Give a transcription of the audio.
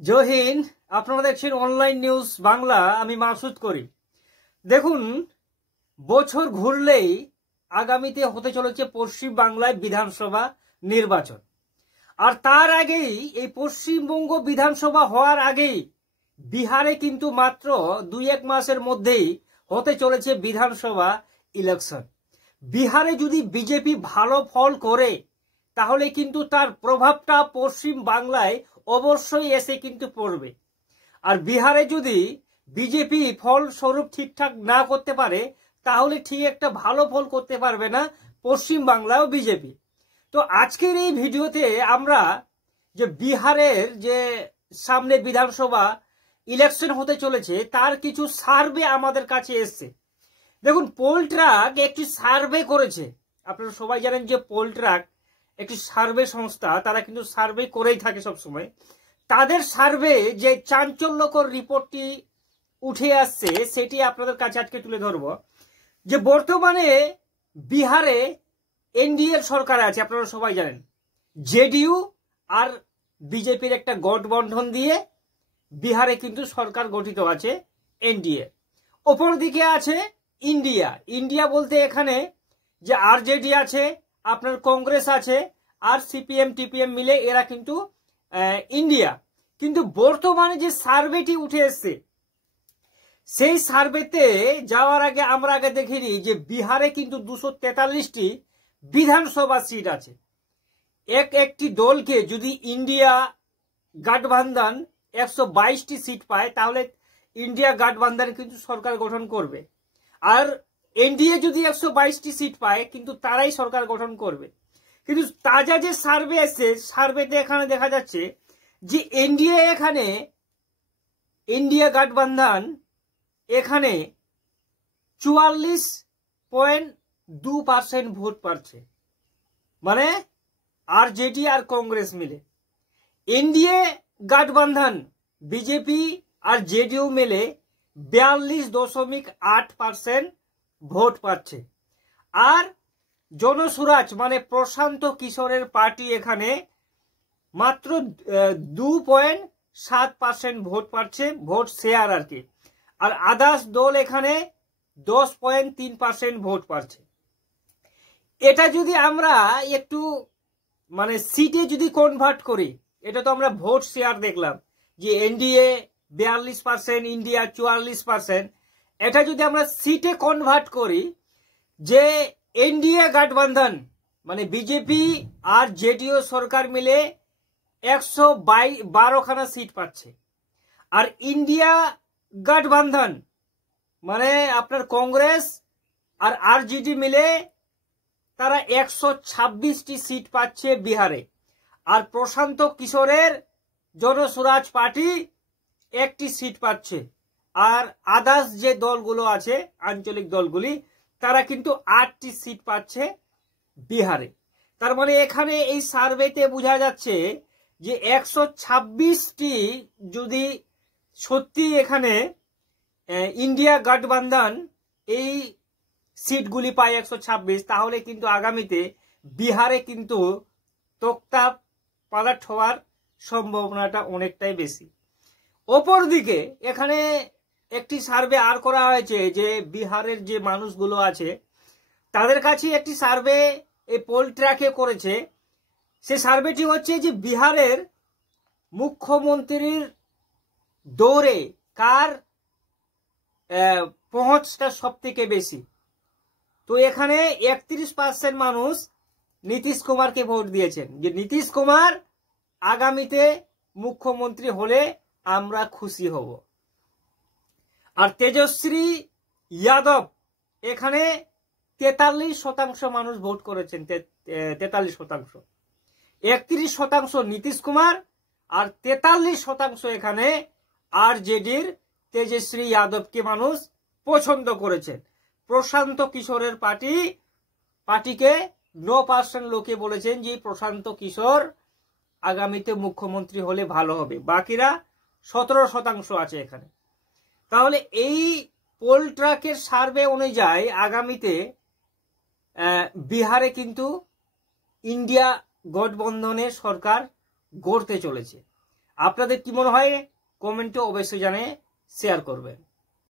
জয় হিন্দ। আপনারা দেখছেন online news Bangla. আমি মাসুদ করি। দেখুন, বছর ঘুরলেই আগামীতে হতে চলেছে পশ্চিম বাংলায় বিধানসভা নির্বাচন। আর তার আগেই এই পশ্চিমবঙ্গ বিধানসভা হওয়ার আগেই বিহারে কিন্তু মাত্র 2-1 মাসের মধ্যেই হতে চলেছে বিধানসভা ইলেকশন। বিহারে যদি বিজেপি ভালো ফল করে তাহলে কিন্তু তার প্রভাবটা পশ্চিম বাংলায় অবশ্যই এসে কিন্তু পড়বে। আর বিহারে যদি বিজেপি ফলস্বরূপ ঠিকঠাক না করতে পারে তাহলে ঠিক একটা ভালো ফল করতে পারবে না পশ্চিম বাংলাও বিজেপি। তো আজকের এই ভিডিওতে আমরা যে বিহারের যে সামনে বিধানসভা ইলেকশন হতে চলেছে তার কিছু সার্ভে আমাদের কাছে এসছে। দেখুন, পোলট্রাক একটি সার্ভে করেছে। আপনারা সবাই জানেন যে পোলট্রাক একটি সার্ভে সংস্থা, তারা কিন্তু সার্ভে করেই থাকে সবসময়। তাদের সার্ভে যে চাঞ্চল্যকর রিপোর্টটি উঠে আসছে সেটি আপনাদের কাছে আজকে তুলে ধরব। যে বর্তমানে বিহারে এনডিএ সরকার আছে, আপনারা সবাই জানেন। জেডিইউ আর বিজেপির একটা গঠবন্ধন দিয়ে বিহারে কিন্তু সরকার গঠিত আছে এনডিএ। অপর দিকে আছে ইন্ডিয়া বলতে এখানে যে আরজেডি আছে, আপনার কংগ্রেস আছে, আর সিপিএম টিপিএম মিলে এরা কিন্তু ইন্ডিয়া। কিন্তু বর্তমানে যে সার্ভেটি উঠে এসছে সেই সার্ভেতে যাওয়ার আগে আমরা আগে দেখিনি যে বিহারে কিন্তু 243টি বিধানসভা সিট আছে। একটি দলকে যদি ইন্ডিয়া গঠবন্ধন 122টি সিট পায় তাহলে ইন্ডিয়া গঠবন্ধন কিন্তু সরকার গঠন করবে। আর এনডিএ যদি 122টি সিট পায় কিন্তু তারাই সরকার গঠন করবে। কিন্তু তাজা যে সার্ভে এসছে সার্ভেতে এখানে দেখা যাচ্ছে যে ইন্ডিয়া গঠবন্ধন এখানে 44.2% ভোট পাচ্ছে, মানে আরজেডি আর কংগ্রেস মিলে। এনডিএ গঠবন্ধন বিজেপি আর জেডিইউ মিলে 42.8% ভোট পাচ্ছে। আর জনসুরাজ মানে প্রশান্ত কিশোরের পার্টি এখানে মাত্র 2.7% ভোট পাচ্ছে, ভোট শেয়ার আর কি। আর আদার্স দল এখানে 10.3% ভোট পাচ্ছে। এটা যদি আমরা একটু মানে সিটে যদি কনভার্ট করি, এটা তো আমরা ভোট শেয়ার দেখলাম যে এনডিএ 42%, ইন্ডিয়া 44%। এটা যদি আমরা সিটে কনভার্ট করি যে এনডিএ গঠবন্ধন মানে বিজেপি আর জেডিইউ সরকার মিলে 112খানা সিট পাচ্ছে। আর ইন্ডিয়া গঠবন্ধন মানে আপনার কংগ্রেস আর আরজেডি মিলে তারা 126টি সিট পাচ্ছে বিহারে। আর প্রশান্ত কিশোরের জনসুরাজ পার্টি একটি সিট পাচ্ছে। আর আদার্স যে দলগুলো আছে আঞ্চলিক দলগুলি তারা কিন্তু 8টি সিট পাচ্ছে বিহারে। তার মানে এখানে এই সার্ভেতে বোঝা যাচ্ছে যে 126টি যদি সত্যি এখানে ইন্ডিয়া গঠবন্ধন এই সিটগুলি পায় 126, তাহলে কিন্তু আগামীতে বিহারে কিন্তু তক্তা পালট হওয়ার সম্ভাবনাটা অনেকটাই বেশি। অপরদিকে এখানে একটি সার্ভে আর করা হয়েছে যে বিহারের যে মানুষগুলো আছে তাদের কাছে একটি সার্ভে এই পোলট্রাকে করেছে। সে সার্ভেটি হচ্ছে যে বিহারের মুখ্যমন্ত্রীর দৌড়ে কার পৌঁছটা সব থেকে বেশি। তো এখানে 31% মানুষ নীতিশ কুমারকে ভোট দিয়েছেন যে নীতিশ কুমার আগামীতে মুখ্যমন্ত্রী হলে আমরা খুশি হব। আর তেজস্বী যাদব এখানে 43% মানুষ ভোট করেছেন, 43%। 31% নীতিশ কুমার আর 43% এখানে আরজেডির তেজস্বী যাদবকে মানুষ পছন্দ করেছেন। প্রশান্ত কিশোরের পার্টিকে 9% লোকে বলেছেন যে প্রশান্ত কিশোর আগামীতে মুখ্যমন্ত্রী হলে ভালো হবে। বাকিরা 17% আছে এখানে। তাহলে এই পোলট্রাকের সার্ভে অনুযায়ী আগামীতে বিহারে কিন্তু ইন্ডিয়া গঠবন্ধনের সরকার গড়তে চলেছে। আপনাদের কি মনে হয় কমেন্টে অবশ্যই জানিয়ে শেয়ার করবেন।